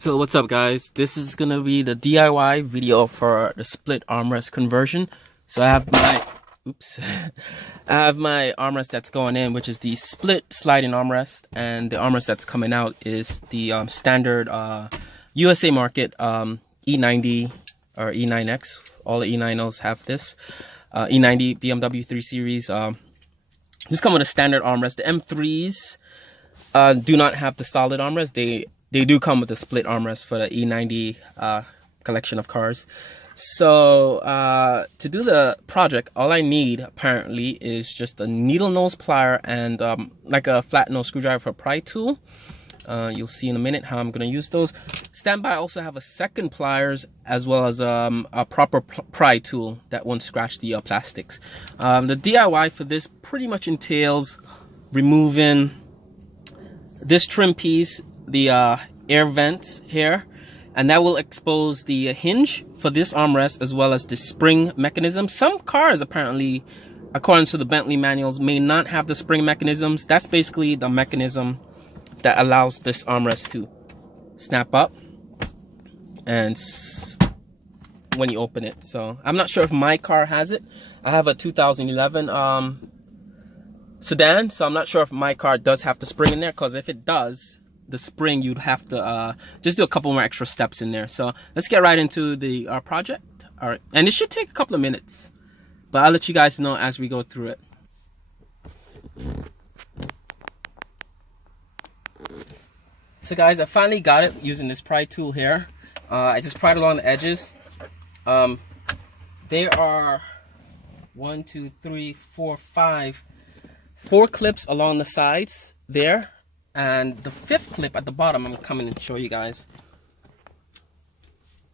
So what's up guys, this is gonna be the DIY video for the split armrest conversion. So I have my armrest that's going in, which is the split sliding armrest, and the armrest that's coming out is the standard USA market E90 or E9X. All the E90s have this. E90 BMW 3 Series just come with a standard armrest. The M3s do not have the solid armrest. They do come with a split armrest for the E90 collection of cars. So to do the project, all I need apparently is just a needle nose plier and like a flat nose screwdriver for a pry tool. You'll see in a minute how I'm going to use those. Standby, I also have a second pliers as well as a proper pry tool that won't scratch the plastics. The DIY for this pretty much entails removing this trim piece, the air vents here, and that will expose the hinge for this armrest as well as the spring mechanism. Some cars apparently, according to the Bentley manuals, may not have the spring mechanisms. That's basically the mechanism that allows this armrest to snap up and when you open it. So I'm not sure if my car has it. I have a 2011 sedan, so I'm not sure if my car does have the spring in there, because if it does, the spring, you'd have to just do a couple more extra steps in there. So let's get right into the project. All right, and it should take a couple of minutes, but I'll let you guys know as we go through it. So guys, I finally got it using this pry tool here. I just pried along the edges. There are 1, 2, 3, 4, 5, 4 clips along the sides there. And the 5th clip at the bottom, I'm coming and show you guys.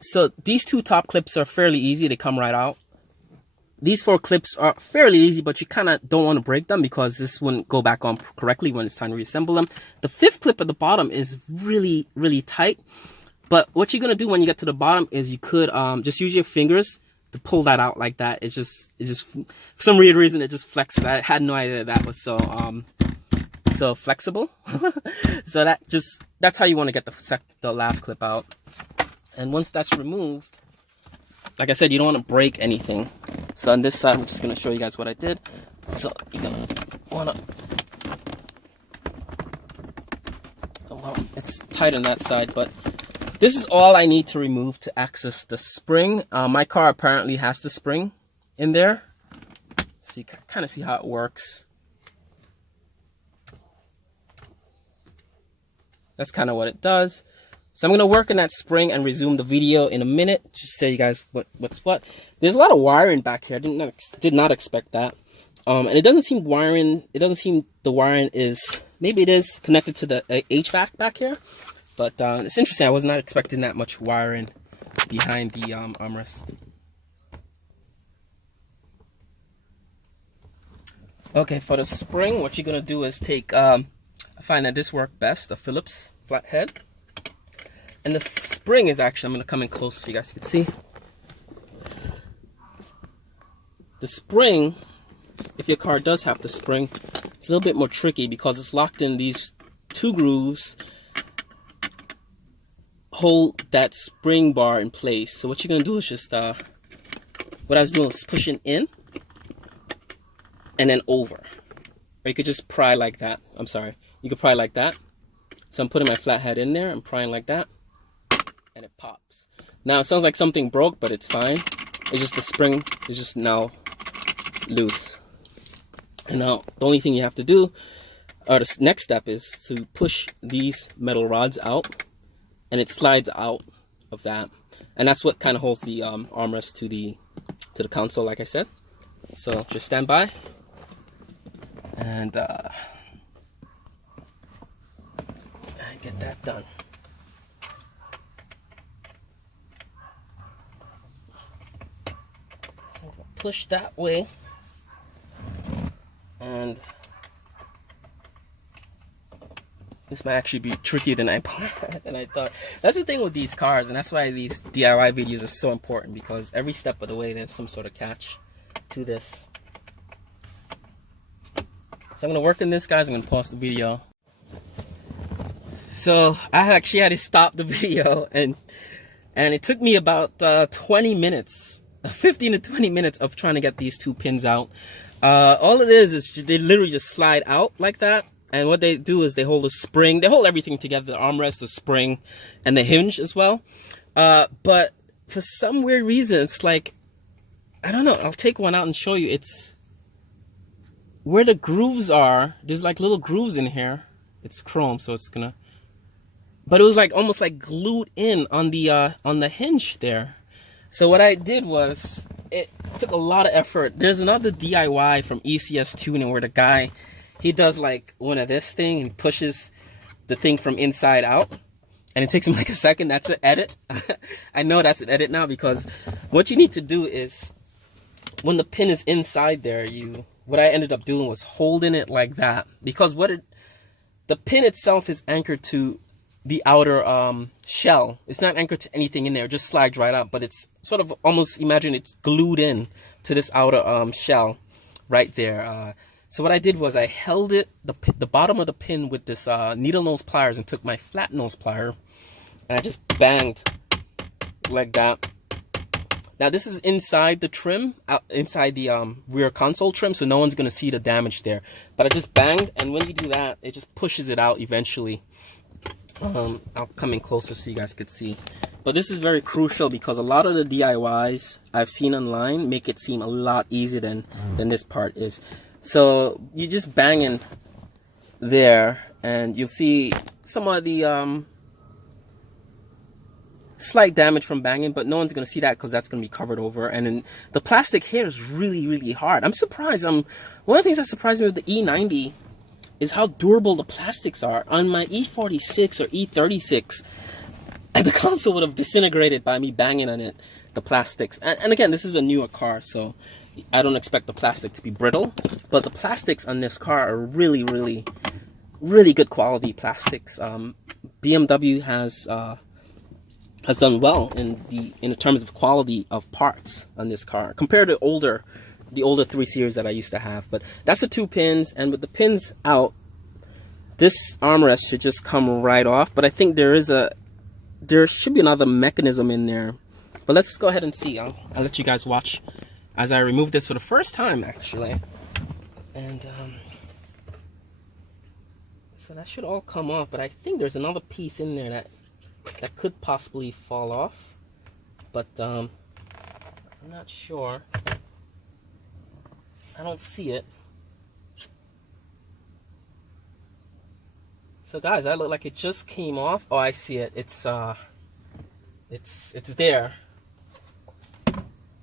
So these 2 top clips are fairly easy. They come right out. These 4 clips are fairly easy, but you kind of don't want to break them because this wouldn't go back on correctly when it's time to reassemble them. The 5th clip at the bottom is really, really tight. But what you're going to do when you get to the bottom is you could just use your fingers to pull that out like that. It just for some weird reason, it just flexes. I had no idea that was so flexible. So that's how you want to get the last clip out. And once that's removed, like I said, you don't want to break anything. So on this side, I'm just going to show you guys what I did. So you're going to want to, well, it's tight on that side, but this is all I need to remove to access the spring. My car apparently has the spring in there, so you can kind of see how it works. That's kind of what it does. So I'm going to work on that spring and resume the video in a minute to show you guys what's what. There's a lot of wiring back here. I did not expect that. And it doesn't seem the wiring is, maybe it is connected to the HVAC back here. But it's interesting. I was not expecting that much wiring behind the armrest. Okay, for the spring, what you're going to do is take, I find that this worked best, a Phillips flathead. And the spring is actually, I'm going to come in close so you guys can see. The spring, if your car does have the spring, it's a little bit more tricky because it's locked in these 2 grooves. Hold that spring bar in place. So what you're going to do is just, what I was doing was pushing in and then over. Or you could just pry like that. I'm sorry. You could pry like that. So I'm putting my flathead in there and prying like that. And it pops. Now it sounds like something broke, but it's fine. It's just the spring is just now loose. And now the only thing you have to do, or the next step, is to push these metal rods out. And it slides out of that. And that's what kind of holds the armrest to the console, like I said. So just stand by. And get that done. So push that way, and this might actually be trickier than I thought. That's the thing with these cars, and that's why these DIY videos are so important, because every step of the way there's some sort of catch to this. So I'm going to work on this, guys. I'm going to pause the video. So I actually had to stop the video, and it took me about 20 minutes, 15 to 20 minutes of trying to get these two pins out. All it is they literally just slide out like that. And what they do is they hold a spring. They hold everything together, the armrest, the spring, and the hinge as well. But for some weird reason, it's like, I don't know. I'll take one out and show you. It's where the grooves are. There's like little grooves in here. It's chrome, so it's gonna... But it was like almost like glued in on the hinge there. So what I did was, it took a lot of effort. There's another DIY from ECS Tuning where the guy, he does like one of this thing and pushes the thing from inside out, and it takes him like a second. That's an edit. I know that's an edit now, because what you need to do is, when the pin is inside there, what I ended up doing was holding it like that, because the pin itself is anchored to the outer shell. It's not anchored to anything in there, it just slides right out, but it's sort of, almost imagine it's glued in to this outer shell right there. So what I did was I held it, the bottom of the pin, with this needle nose pliers, and took my flat nose plier and I just banged like that. Now this is inside the trim, inside the rear console trim, so no one's gonna see the damage there. But I just banged, and when you do that, it just pushes it out eventually. I'll come in closer so you guys could see. But this is very crucial, because a lot of the DIYs I've seen online make it seem a lot easier than this part is. So you just bang in there, and you'll see some of the slight damage from banging, but no one's gonna see that because that's gonna be covered over. And then the plastic here is really, really hard. I'm surprised. One of the things that surprised me with the E90 is how durable the plastics are. On my E46 or E36, the console would have disintegrated by me banging on it, the plastics. And again, this is a newer car, so I don't expect the plastic to be brittle, but the plastics on this car are really, really, really good quality plastics. BMW has done well in terms of quality of parts on this car compared to the older 3 Series that I used to have. But that's the 2 pins, and with the pins out, this armrest should just come right off. But I think there should be another mechanism in there. But let's just go ahead and see. I'll let you guys watch as I remove this for the first time, actually. And so that should all come off, but I think there's another piece in there that could possibly fall off, but I'm not sure. I don't see it. So guys, I look like it just came off. Oh, I see it. It's there.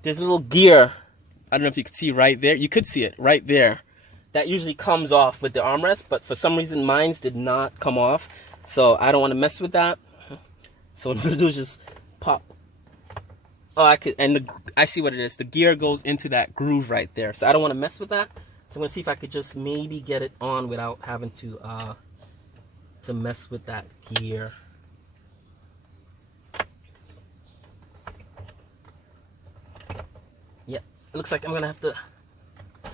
There's a little gear. I don't know if you can see right there. You could see it right there. That usually comes off with the armrest, but for some reason mine's did not come off. So I don't want to mess with that. So what I'm gonna do is just pop. Oh, I see what it is. The gear goes into that groove right there. So I don't want to mess with that. So I'm gonna see if I could just maybe get it on without having to mess with that gear. Yep, it looks like I'm gonna have to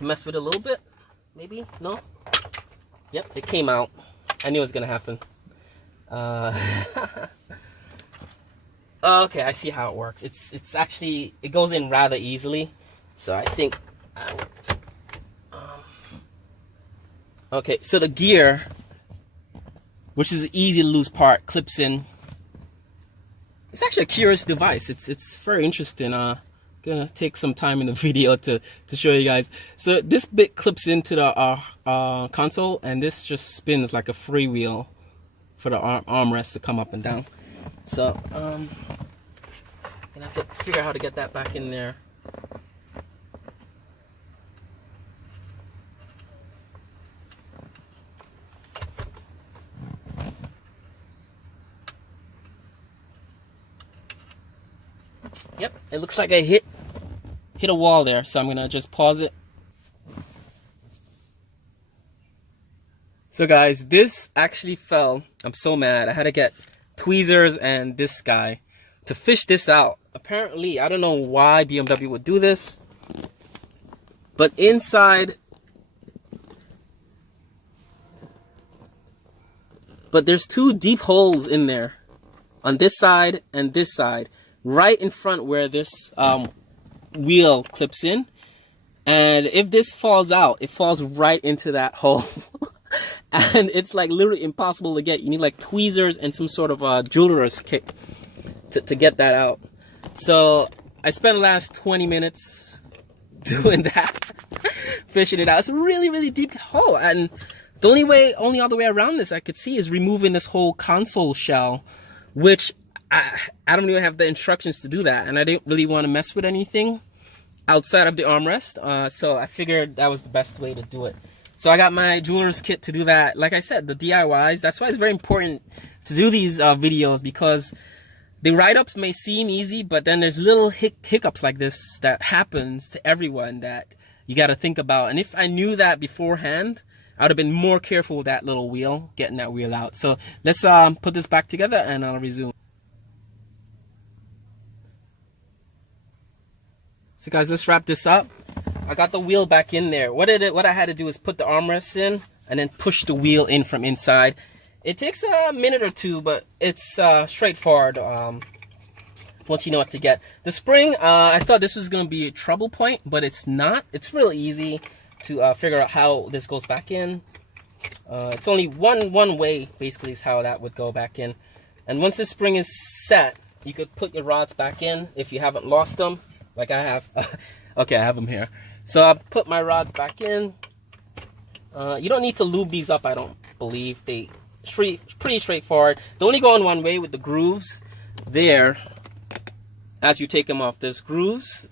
mess with it a little bit. Maybe? No? Yep, it came out. I knew it was gonna happen. Okay, I see how it works. It's actually, it goes in rather easily. So I think okay, so the gear, which is an easy to lose part, clips in. It's actually a curious device. It's very interesting. Gonna take some time in the video to show you guys. So this bit clips into the console, and this just spins like a freewheel for the armrest to come up and down. So gonna have to figure out how to get that back in there. Yep, it looks like I hit a wall there, so I'm gonna just pause it. So guys, this actually fell. I'm so mad. I had to get tweezers and this guy to fish this out. Apparently, I don't know why BMW would do this, but inside but there's two deep holes in there on this side and this side, right in front where this wheel clips in. And if this falls out, it falls right into that hole. And it's like literally impossible to get. You need like tweezers and some sort of jeweler's kit to get that out. So I spent the last 20 minutes doing that, fishing it out. It's a really, really deep hole. And the only other way around this I could see is removing this whole console shell, which I don't even have the instructions to do that. And I didn't really want to mess with anything outside of the armrest. So I figured that was the best way to do it. So I got my jeweler's kit to do that. Like I said, the DIYs, that's why it's very important to do these videos, because the write-ups may seem easy, but then there's little hiccups like this that happens to everyone that you got to think about. And if I knew that beforehand, I would have been more careful with that little wheel, getting that wheel out. So let's put this back together and I'll resume. So guys, let's wrap this up. I got the wheel back in there. What I had to do is put the armrest in and then push the wheel in from inside. It takes a minute or two, but it's straightforward once you know what to get. The spring, I thought this was going to be a trouble point, but it's not. It's really easy to figure out how this goes back in. It's only one way, basically, is how that would go back in. And once the spring is set, you could put your rods back in if you haven't lost them, like I have. Okay, I have them here. So I put my rods back in. You don't need to lube these up, I don't believe. They pretty straightforward. They only go in one way with the grooves there. As you take them off, there's grooves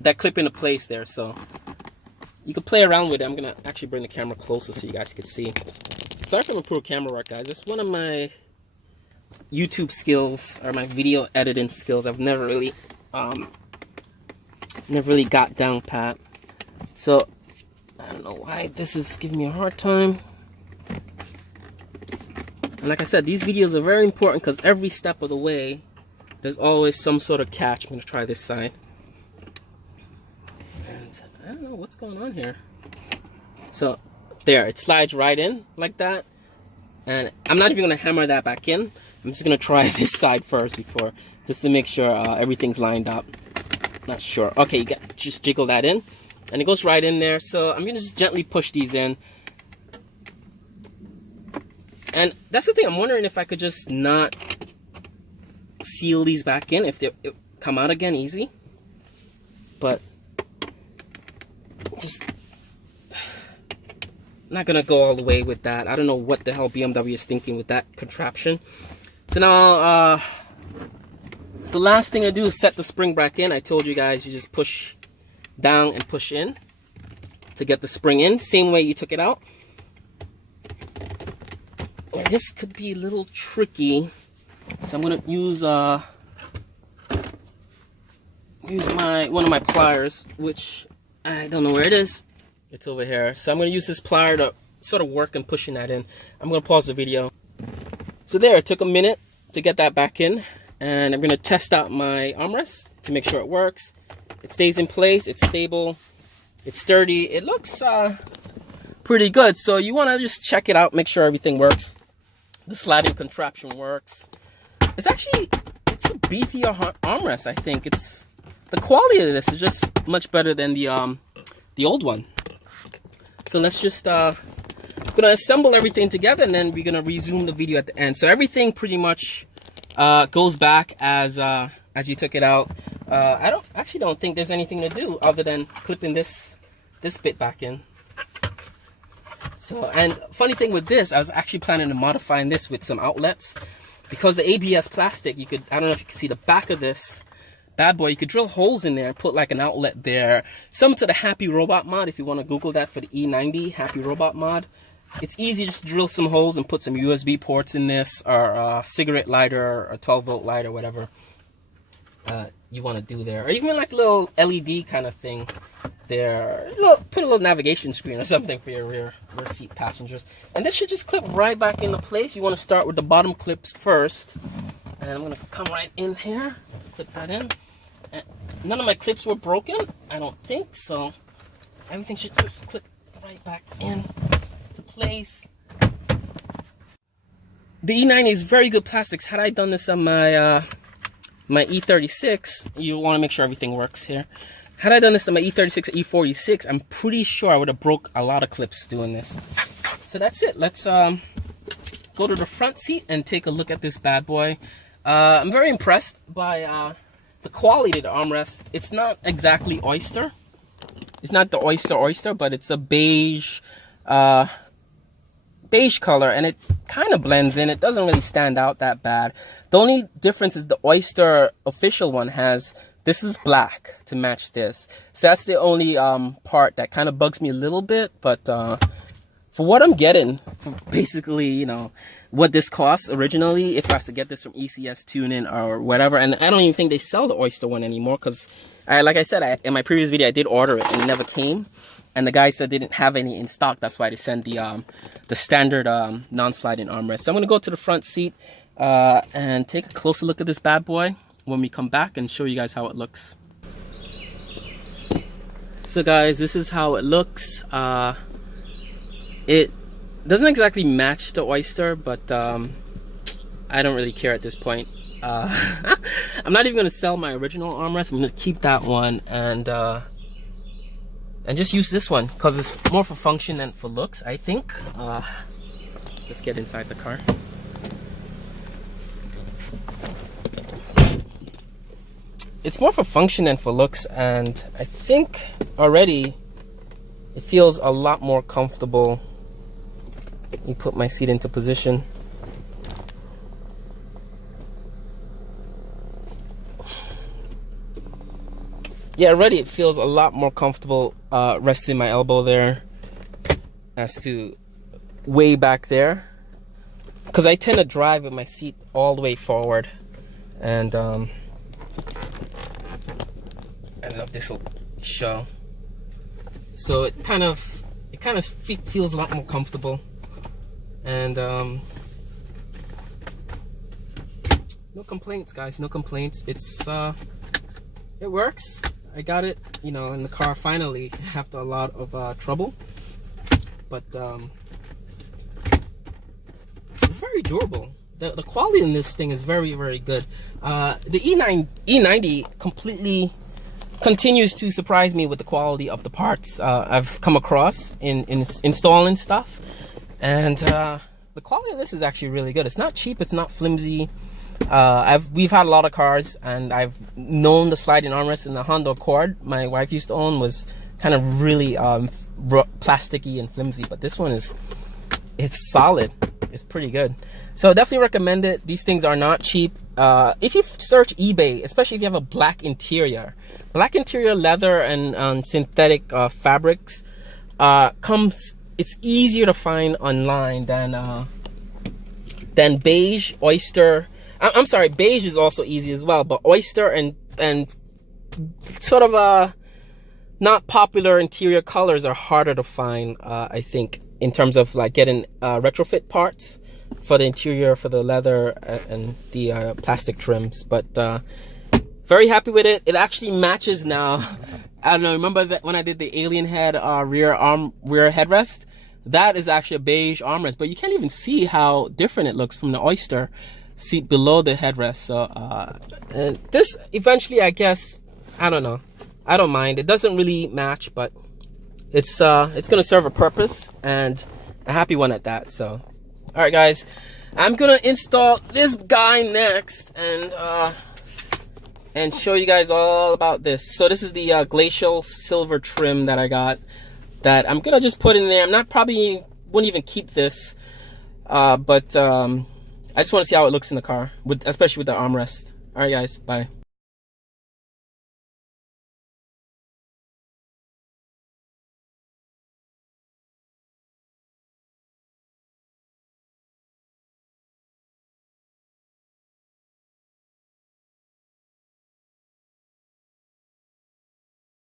that clip into place there, so you can play around with it. I'm gonna actually bring the camera closer so you guys can see. Sorry for my poor camera work, guys. It's one of my YouTube skills, or my video editing skills. I've never really got down pat. So I don't know why this is giving me a hard time. And like I said, these videos are very important because every step of the way there's always some sort of catch. I'm gonna try this side. And I don't know what's going on here. So there, it slides right in like that. And I'm not even gonna hammer that back in. I'm just gonna try this side first before, just to make sure everything's lined up. Not sure. Okay, you just jiggle that in, and it goes right in there. So I'm gonna just gently push these in. And that's the thing, I'm wondering if I could just not seal these back in, if they come out again easy. But just not gonna go all the way with that. I don't know what the hell BMW is thinking with that contraption. So now the last thing I do is set the spring back in. I told you guys you just push down and push in to get the spring in, same way you took it out. And this could be a little tricky, so I'm gonna use one of my pliers, which I don't know where it is. It's over here. So I'm gonna use this plier to sort of work and pushing that in. I'm gonna pause the video. So there, it took a minute to get that back in, and I'm gonna test out my armrest to make sure it works. It stays in place, it's stable, it's sturdy, it looks pretty good. So you wanna just check it out, make sure everything works. The sliding contraption works. It's a beefier armrest, I think. The quality of this is just much better than the old one. So let's just gonna assemble everything together, and then we're gonna resume the video at the end. So everything pretty much goes back as you took it out. I don't think there's anything to do other than clipping this bit back in. So, and funny thing with this, I was actually planning on modifying this with some outlets, because the ABS plastic, I don't know if you can see the back of this bad boy, you could drill holes in there and put like an outlet there. Similar to the Happy Robot mod, if you want to Google that for the E90 Happy Robot mod. It's easy just to drill some holes and put some USB ports in this, or a cigarette lighter, or a 12-volt light, or whatever you want to do there. Or even like a little LED kind of thing there. Put a little navigation screen or something for your rear seat passengers. And this should just clip right back into place. You want to start with the bottom clips first. And I'm going to come right in here, clip that in. And none of my clips were broken, I don't think, so everything should just clip right back in to place. the E90 is very good plastics. Had I done this on my my E36, you want to make sure everything works here. Had I done this on my E36 or E46, I'm pretty sure I would have broke a lot of clips doing this. So that's it. Let's go to the front seat and take a look at this bad boy. I'm very impressed by the quality of the armrest. It's not exactly oyster. It's not the oyster, but it's a beige color, and it kind of blends in. It doesn't really stand out that bad. The only difference is the oyster official one has, this is black to match this. So that's the only part that kind of bugs me a little bit, but for what I'm getting, for basically, you know, what this costs originally, if I was to get this from ECS Tuning or whatever, and I don't even think they sell the oyster one anymore, because like I said, in my previous video, I did order it and it never came. And the guy said they didn't have any in stock. That's why they sent the standard non-sliding armrest. So I'm going to go to the front seat and take a closer look at this bad boy when we come back and show you guys how it looks. So guys, this is how it looks. It doesn't exactly match the oyster, but I don't really care at this point. I'm not even going to sell my original armrest. I'm going to keep that one and just use this one because it's more for function than for looks, I think. Let's get inside the car. It's more for function than for looks, and I think already it feels a lot more comfortable. Let me put my seat into position. Yeah, already it feels a lot more comfortable resting my elbow there as to way back there, because I tend to drive with my seat all the way forward, and I don't know if this will show. So it kind of feels a lot more comfortable, and no complaints, guys. No complaints. It works. I got it, you know, in the car finally after a lot of trouble, but it's very durable. The quality in this thing is very, very good. The E90 completely continues to surprise me with the quality of the parts I've come across in installing stuff, and the quality of this is actually really good. It's not cheap, it's not flimsy. We've had a lot of cars, and I've known the sliding armrest in the Honda Accord my wife used to own was kind of really plasticky and flimsy, but this one it's solid. It's pretty good. So definitely recommend it. These things are not cheap. If you search eBay, especially if you have a black interior leather and synthetic fabrics, it's easier to find online than beige, oyster. I'm sorry, beige is also easy as well, but oyster and sort of not popular interior colors are harder to find, I think, in terms of like getting retrofit parts for the interior, for the leather and the plastic trims. But very happy with it. It actually matches now. I don't know, remember that when I did the alien head rear headrest? That is actually a beige armrest, but you can't even see how different it looks from the oyster seat below the headrest. So this eventually, I guess, I don't know, I don't mind. It doesn't really match, but it's gonna serve a purpose, and a happy one at that. So all right, guys, I'm gonna install this guy next and show you guys all about this. So this is the glacial silver trim that I got, that I'm gonna just put in there. I'm not probably wouldn't even keep this, but I just want to see how it looks in the car, especially with the armrest. All right, guys, bye.